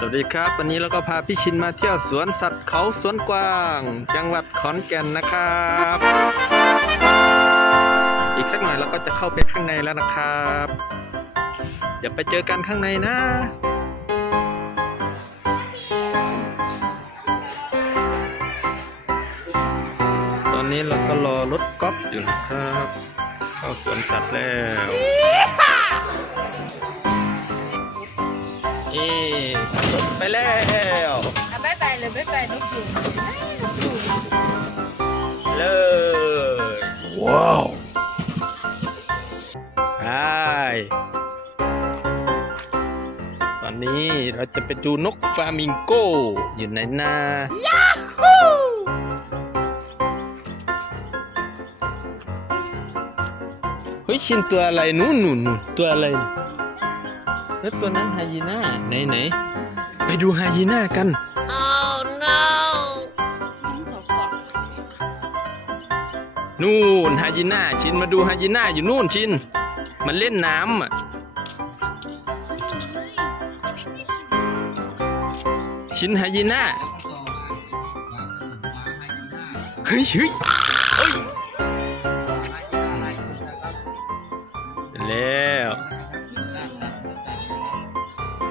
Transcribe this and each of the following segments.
สวัสดีครับ วันนี้เราก็พาพี่ชินมาเที่ยวสวนสัตว์เขาสวนกวาง จังหวัดขอนแก่นนะครับ อีกสักหน่อยเราก็จะเข้าไปข้างในแล้วนะครับเดี๋ยวไปเจอกันข้างในนะตอนนี้เราก็รอรถก๊อฟอยู่นะครับ เข้าสวนสัตว์แล้ว นี่ขับรถไปแล้วอะบายบายเลยบายบายนกยูงเลยว้าวไปตอนนี้เราจะไปดูนกฟลามิงโกอยู่ในนาเฮ้ยชินตัวอะไรนู่นนู่นนู่นตัวอะไรน่ะ แล้วตัวนั้นไฮยีน่าไหนไหนไปดูไฮยีน่ากันนู่นไฮยีน่าชินมาดูไฮยีน่าอยู่นู่นชิน มันเล่นน้ำอะชินไฮยีน่าเฮ้ยเฮ้ย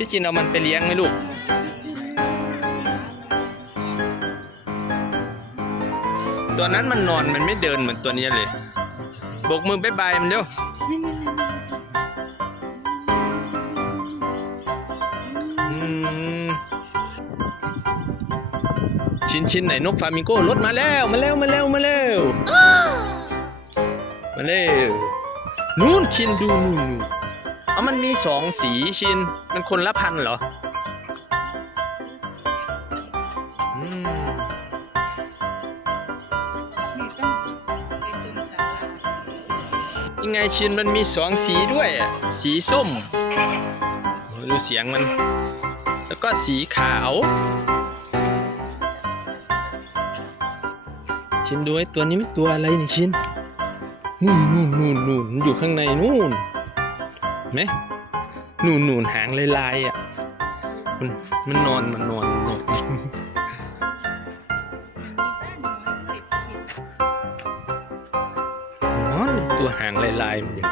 พี่ชินเอามันไปเลี้ยงไหมลูก ตัวนั้นมันนอนมันไม่เดินเหมือนตัวนี้เลยโบกมือบายบายมันเร็วอืมชินชินไหนนกฟลามิงโก้รถมาแล้ว มาแล้วมาแล้วมาแล้วมาแล้วนู่นชินดูนู่น นู่นเอมันมีสองสีชิน มันคนละพันเหรออืมนี่ต้องเป็นตุนสารายังไงชินมันมีสองสีด้วยอะสีส้มโอ้ยดูเสียงมัน แล้วก็สีขาว ชินดูไอ้ตัวนี้มันตัวอะไรนี่ชิน นู่นนู่นนู่นนู่นมันอยู่ข้างในนู่น ไหมนู่นนู่นหางลายๆอะมันมันนอนมันนอนมันนอนนอนตัวหางลายๆมันอยู่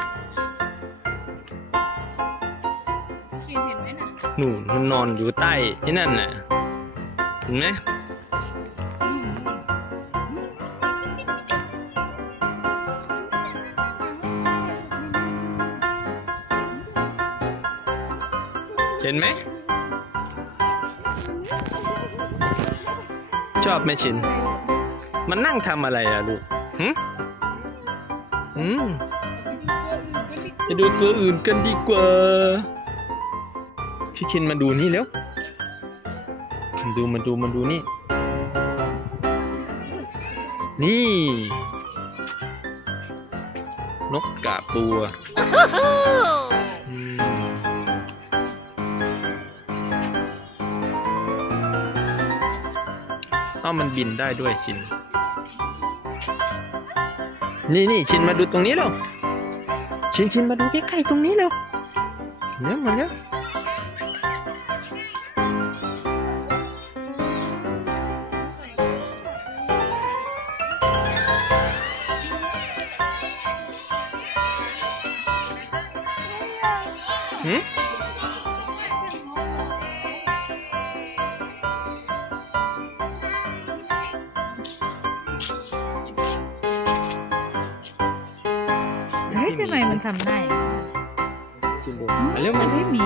ชินเห็นไหมน่ะนู่นมันนอนอยู่ใต้ที่นั่นน่ะเห็นไหม เห็นไหม ชอบไหมชิน มันนั่งทำอะไรอะลูกหืมอืมไปดูตัวอื่นกันดีกว่า พี่ชินมาดูนี่เร็วมาดูมาดูมาดูนี่ นี่ นกกาบบัวอืม อ้ามันบินได้ด้วยชิน นี่นี่ชินมาดูตรงนี้เร็วชินชินมาดูใกล้ๆตรงนี้เร็วเร็วมาเร็ว ฮ้ยทำไมมันทำได้ชินดูมาเร็วมัมานไม่หมี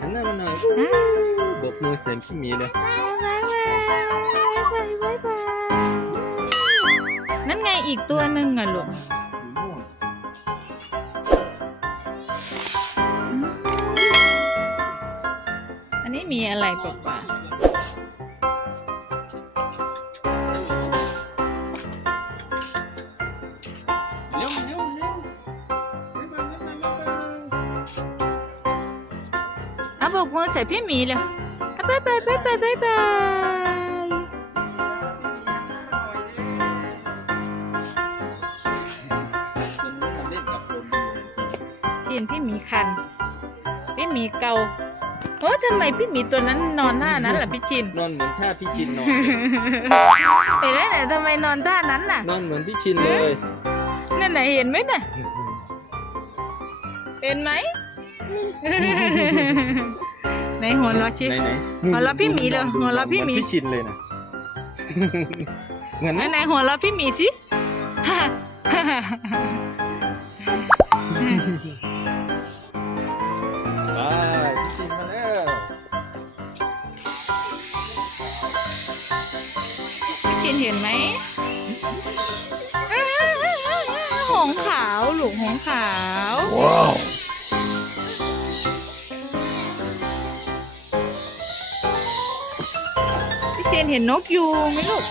หันหน้ามาหน่อยอ้าวบกมือใส่พี่หมีเลยนั่นไงอีกตัวหนึ่งอะลูกอันนี้มีอะไรปะปะเส่พี่หมีเลยอะบายบายบายบายบายบายชินพี่หมีคัน พี่หมีเกาโอ้ทำไมพี่หมีตัวนั้นนอนหน้านั้นล่ะพี่ชิน นอนเหมือนท่าพี่ชินนอนเห็นไหมไหนทำไมนอนท่านั้นน่ะ นอนเหมือนพี่ชินเลย นั่นไหนเห็นไหมน่ะ เห็นไหม ไหนหัวเราะชิ ไหนไหนหัวเราะพี่หมีเลยหัวเราะพี่หมีอนพี่ชินเลยนะ เหมือนไหไหนมไหนหัวเราะพี่หมีสิ ไปพี่ชินมาแล้วพี่ชินเห็นไหมหงส์ขาวหลูกหงส์ขาว ว้าว นเห็นนกยูงไหมลูก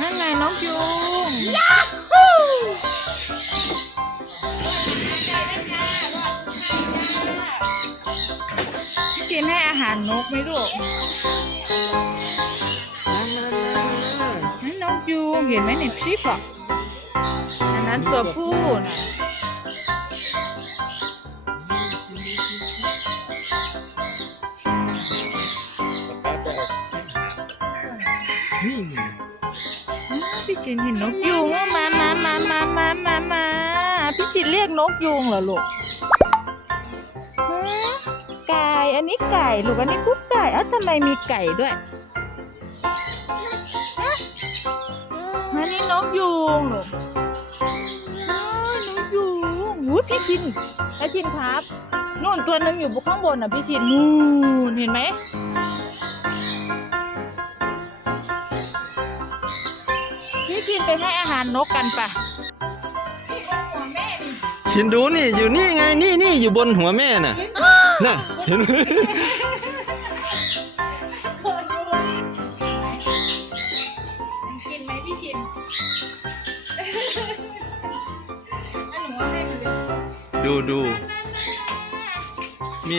นั่นไงนกยูงพี่ชินให้อาหารนกไหมลูกนั่นนกยูงเห็นไหมในคลิปอะอันนั้นตัวผู้นะาวพี่ชินเห็นนกยูงว่ามามามามามามามาพี่ชินเรียกนกยูงเหรอลูกไก่ อันนี้ไก่ลูก อันนี้กุ๊กไก่ เอ้าทำไมมีไก่ด้วยอันนี้นกยูงเหรอนกยูงอู้พี่ชินพี่ชินครับนู่นตัวหนึงอยู่บนข้างบนน่ะพี่ชินนู่นเห็นไหม ไปให้อาหารนกกันปะชินดูนี่อยู่นี่ไงนี่นี่อยู่บนหัวแม่น่ะน่ะเห็นไหมกินไหมพี่ชินอันหนูว่าให้มันเลยดูดูมี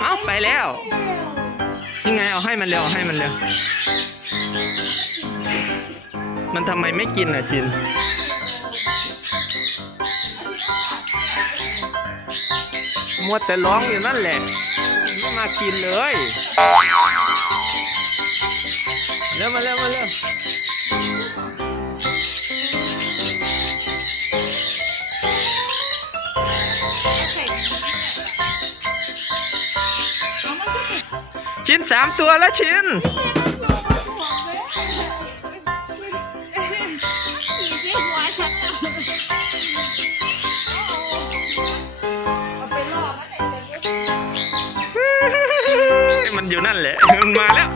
เอ้าไปแล้วยังไงเอาให้มันเร็วเอาให้มันเร็ว มันทำไมไม่กินอะชิน มัวแต่ร้องอยู่นั่นแหละ ไม่มากินเลย เร็วมาเร็วมาเร็วชิ้นสามตัวแล้วชิ้น อยู่นั่นแหละ มันมาแล้ว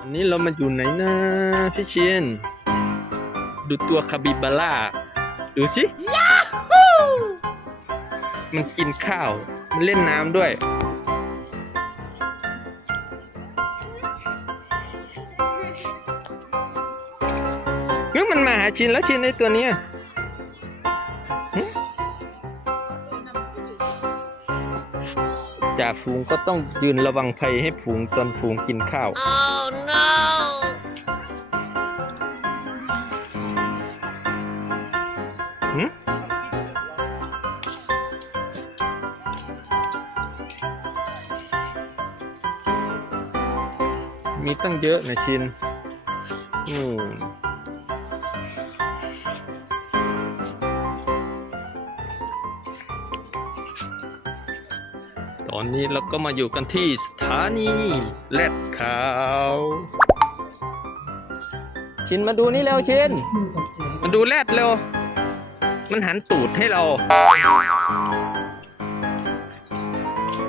อันนี้เรามาอยู่ไหนนะพี่เชียน ดูตัวคาบิบาร่า ดูสิ มันกินข้าว มันเล่นน้ำด้วย เฮ้ยมันมาหาชินแล้วชินไอตัวเนี้ย จ่าฝูงก็ต้องยืนระวังภัยให้ฝูงตอนฝูงกินข้าวหึมีตั้งเยอะนะชินอืม นี้เราก็มาอยู่กันที่สถานีแลดขาว ชินมาดูนี่เร็วชินมาดูแรดเร็ว มันหันตูดให้เรา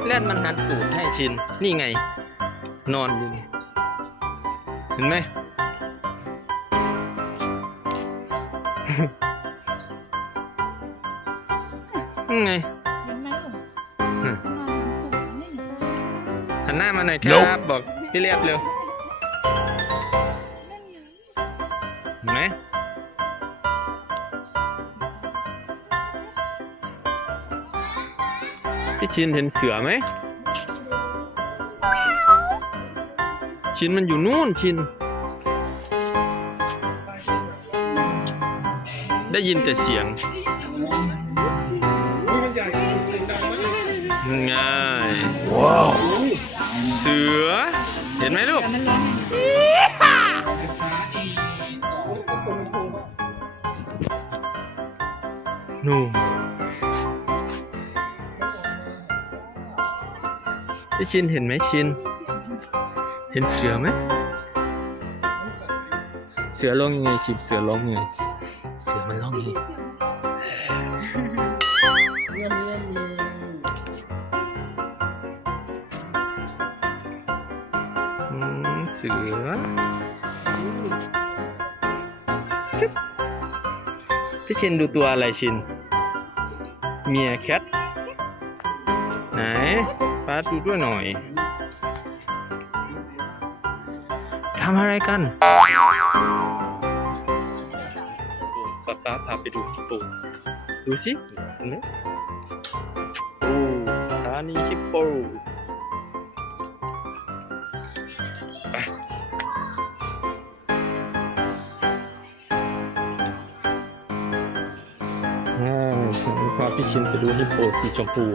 แรดมันหันตูดให้ชิน นี่ไง นอนอยู่นี่เห็นไหมไง หันหน้ามาหน่อยครับ บอกพี่เรียบเร็วเห็นไหมพี่ชินเห็นเสือไหม ชินมันอยู่นู่นชิน ได้ยินแต่เสียงมันใหญ่เสียงดังมากง่ายว้าวเสือ เห็นไหมลูกนร้องไงนู่พี่ชินเห็นไหมชิน เห็นเสือไหม เสือร้องยังไงชิบเสือร้องยังไง เสือมันร้องยังไง สือจึ๊บพี่ชินดูตัวอะไรชิน เมียแคท ไหนป้าดูด้วยหน่อย ทำอะไรกันป้าป้าพาไปดูฮิปโป ดูสิเห็นไหมโอ้สถานีฮิปโปาพี่ชินไปดูฮิปโปสีชมพู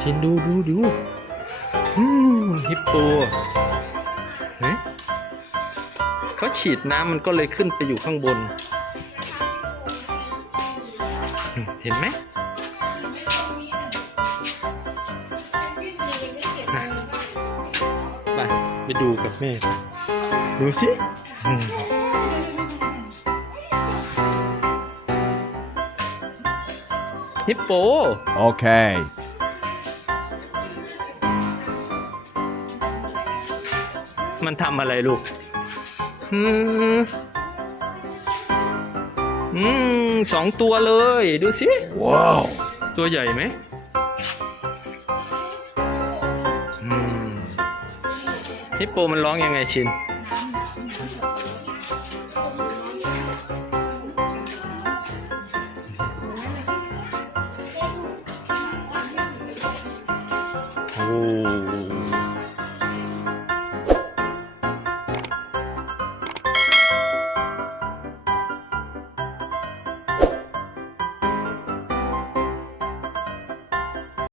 ชินดูดูดูอืมฮิปโปเฮ้ยเขาฉีดน้ำมันก็เลยขึ้นไปอยู่ข้างบน เห็นไหม ดูกับแม่ ดูสิอืมฮิปโป Okay. มันทำอะไรลูก อืม อืม สองตัวเลย ดูสิ Wow. ตัวใหญ่ไหมอืม ฮิปโปมันร้องยังไงชิน